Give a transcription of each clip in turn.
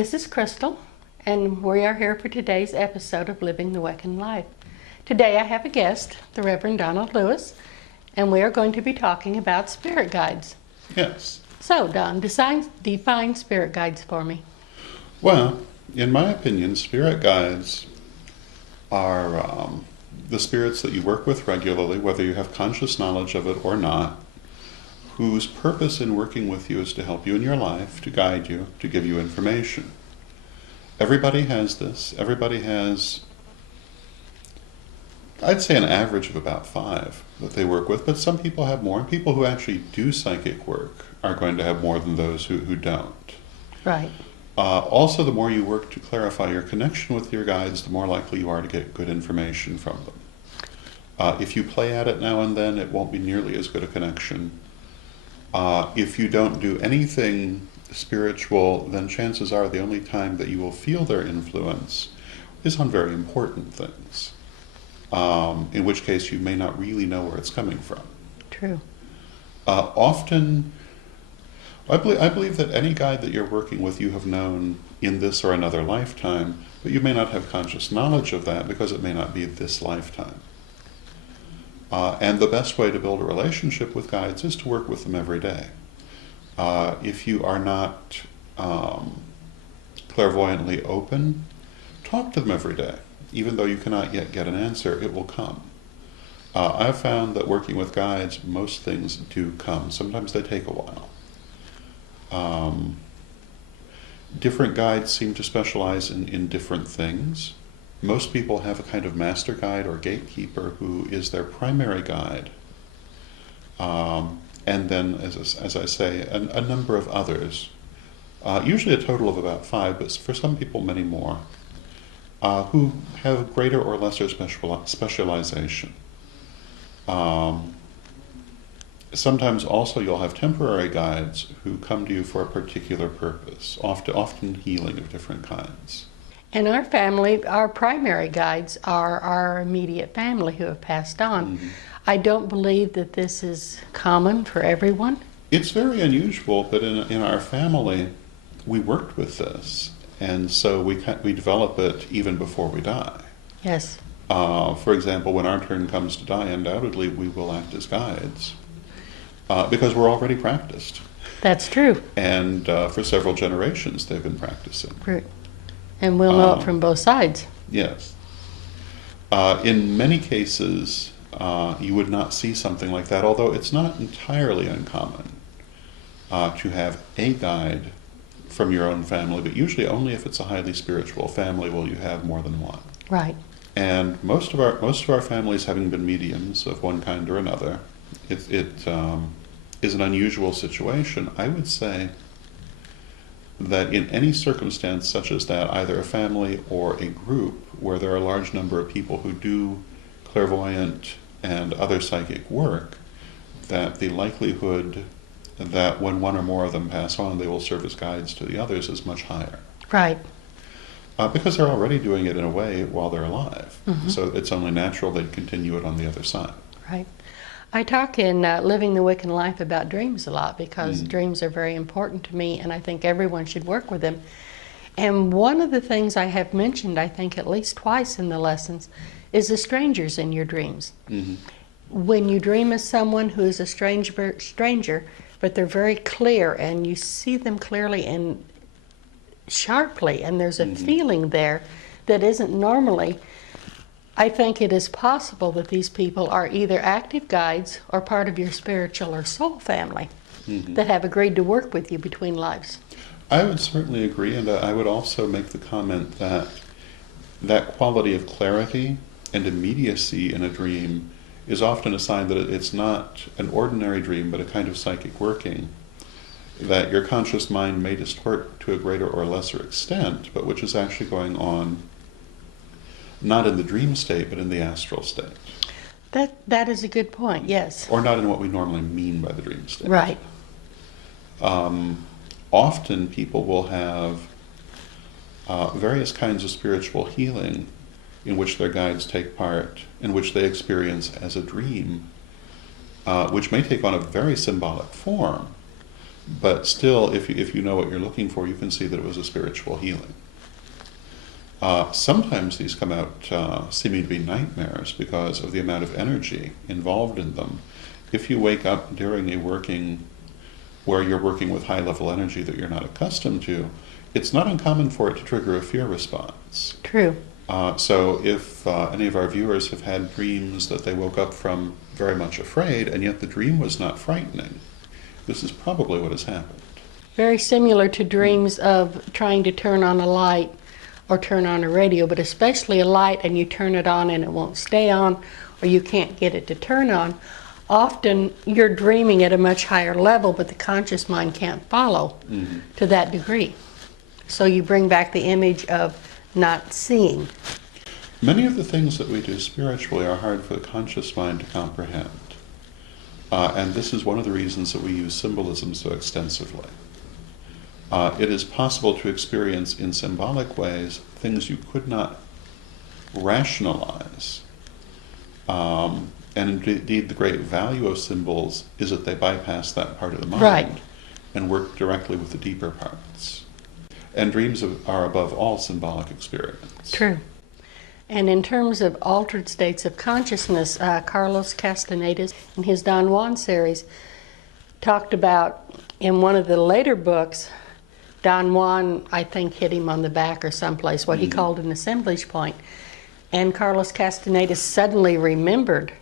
This is Krystel, and we are here for today's episode of Living the Wiccan Life. Today I have a guest, the Rev Don Lewis, and we are going to be talking about spirit guides. Yes. So, Don, define spirit guides for me. Well, in my opinion, spirit guides are the spirits that you work with regularly, whether you have conscious knowledge of it or not, whose purpose in working with you is to help you in your life, to guide you, to give you information. Everybody has this. Everybody has, I'd say, an average of about 5 that they work with, but some people have more, and people who actually do psychic work are going to have more than those who don't. Right. Also, the more you work to clarify your connection with your guides, the more likely you are to get good information from them. If you play at it now and then, it won't be nearly as good a connection. If you don't do anything spiritual, then chances are the only time that you will feel their influence is on very important things, in which case you may not really know where it's coming from. True. Often, I believe that any guide that you're working with you have known in this or another lifetime, but you may not have conscious knowledge of that because it may not be this lifetime. And the best way to build a relationship with guides is to work with them every day. If you are not clairvoyantly open, talk to them every day. Even though you cannot yet get an answer, it will come. I've found that working with guides, most things do come. Sometimes they take a while. Different guides seem to specialize in different things. Most people have a kind of master guide or gatekeeper who is their primary guide. And then, as I say, a number of others, usually a total of about 5, but for some people many more, who have greater or lesser specialization. Sometimes also you'll have temporary guides who come to you for a particular purpose, often healing of different kinds. In our family, our primary guides are our immediate family who have passed on. Mm-hmm. I don't believe that this is common for everyone. It's very unusual, but in our family, we worked with this, and so we develop it even before we die. Yes. For example, when our turn comes to die, undoubtedly we will act as guides, because we're already practiced. That's true. And for several generations they've been practicing. Right. And we'll know it from both sides. Yes. In many cases, you would not see something like that, although it's not entirely uncommon to have a guide from your own family, but usually only if it's a highly spiritual family will you have more than one. Right. And most of our families having been mediums of one kind or another, it is an unusual situation. I would say that in any circumstance such as that, either a family or a group where there are a large number of people who do clairvoyant and other psychic work, that the likelihood that when one or more of them pass on, they will serve as guides to the others is much higher. Right. Because they're already doing it in a way while they're alive. Mm-hmm. So it's only natural they'd continue it on the other side. Right. I talk in Living the Wiccan Life about dreams a lot because dreams are very important to me, and I think everyone should work with them. And one of the things I have mentioned, I think at least twice in the lessons, is the strangers in your dreams. Mm-hmm. When you dream of someone who is a stranger, but they're very clear, and you see them clearly and sharply, and there's a feeling there that isn't normally. I think it is possible that these people are either active guides or part of your spiritual or soul family that have agreed to work with you between lives. I would certainly agree, and I would also make the comment that that quality of clarity and immediacy in a dream is often a sign that it's not an ordinary dream, but a kind of psychic working that your conscious mind may distort to a greater or lesser extent, but which is actually going on not in the dream state, but in the astral state. That is a good point, yes. Or not in what we normally mean by the dream state. Right. Often people will have various kinds of spiritual healing in which their guides take part, in which they experience as a dream, which may take on a very symbolic form, But still, if you know what you're looking for, you can see that it was a spiritual healing. Sometimes these come out seeming to be nightmares because of the amount of energy involved in them. If you wake up during a working where you're working with high-level energy that you're not accustomed to, it's not uncommon for it to trigger a fear response. True. So if any of our viewers have had dreams that they woke up from very much afraid, and yet the dream was not frightening, this is probably what has happened. Very similar to dreams of trying to turn on a light or turn on a radio, but especially a light and you turn it on and it won't stay on, or you can't get it to turn on. Often you're dreaming at a much higher level, but the conscious mind can't follow to that degree. So you bring back the image of not seeing. Many of the things that we do spiritually are hard for the conscious mind to comprehend. And this is one of the reasons that we use symbolism so extensively. It is possible to experience in symbolic ways things you could not rationalize. And indeed, the great value of symbols is that they bypass that part of the mind, right, and work directly with the deeper parts. And dreams are above all symbolic experience. True. And in terms of altered states of consciousness, Carlos Castaneda, in his Don Juan series, talked about, in one of the later books, Don Juan, I think, hit him on the back or someplace, what he called an assemblage point. And Carlos Castaneda suddenly remembered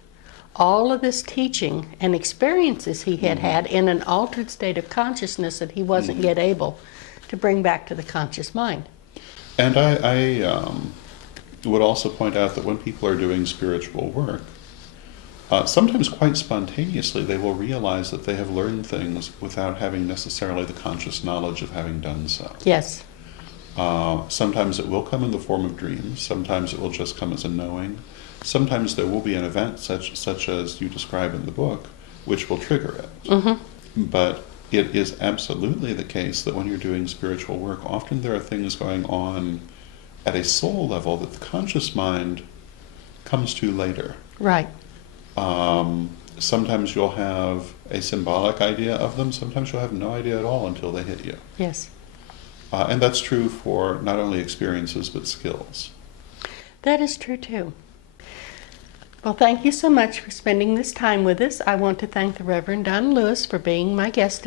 all of this teaching and experiences he had had in an altered state of consciousness that he wasn't yet able to bring back to the conscious mind. And I would also point out that when people are doing spiritual work, sometimes quite spontaneously they will realize that they have learned things without having necessarily the conscious knowledge of having done so. Yes. Sometimes it will come in the form of dreams, sometimes it will just come as a knowing, sometimes there will be an event such as you describe in the book, which will trigger it. But it is absolutely the case that when you're doing spiritual work, often there are things going on at a soul level that the conscious mind comes to later. Right. Sometimes you'll have a symbolic idea of them, sometimes you'll have no idea at all until they hit you. Yes. And that's true for not only experiences but skills. That is true too. Well, thank you so much for spending this time with us. I want to thank the Rev Don Lewis for being my guest today.